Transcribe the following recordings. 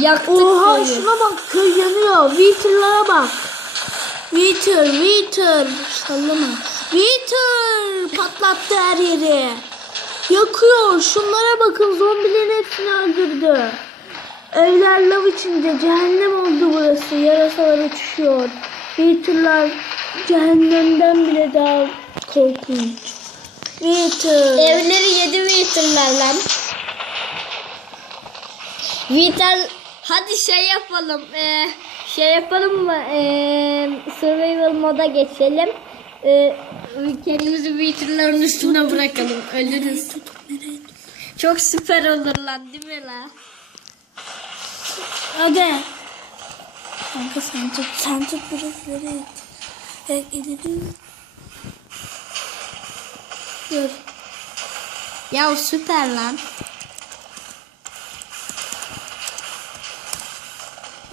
Yaktık Oha köyü. şuna bak köy yanıyor. Wither'lara bak. Wither, Wither. Sallama. Wither patlattı her yeri. Yakıyor. Şunlara bakın zombilerin hepsini öldürdü. Evler lav içinde. Cehennem oldu burası. Yarasalar uçuşuyor. Wither'lar cehennemden bile daha korkunç. Wither. Evleri yedi Wither'lar lan. Wither hadi şey yapalım. Ee, şey yapalım mı? Ee, survival moda geçelim. Ee, kendimizi Wither'ların üstüne bırakalım. Ölürüz. Çok süper olur lan değil mi la? Hadi. Kanka sen tut, sen tut burası evet. Evet gidelim. Dur. Ya süper lan.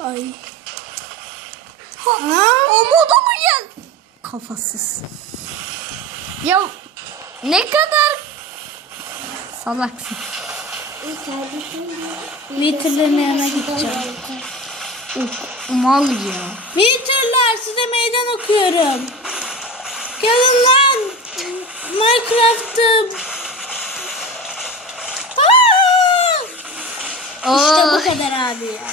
Ay. Ha, o moda mı ya? Kafasız. Ya ne kadar salaksın. Witter'ların yanına gideceğim. Mal ya. Witter'lar size meydan okuyorum. Gelin lan. Minecraft'ım. İşte bu kadar abi ya.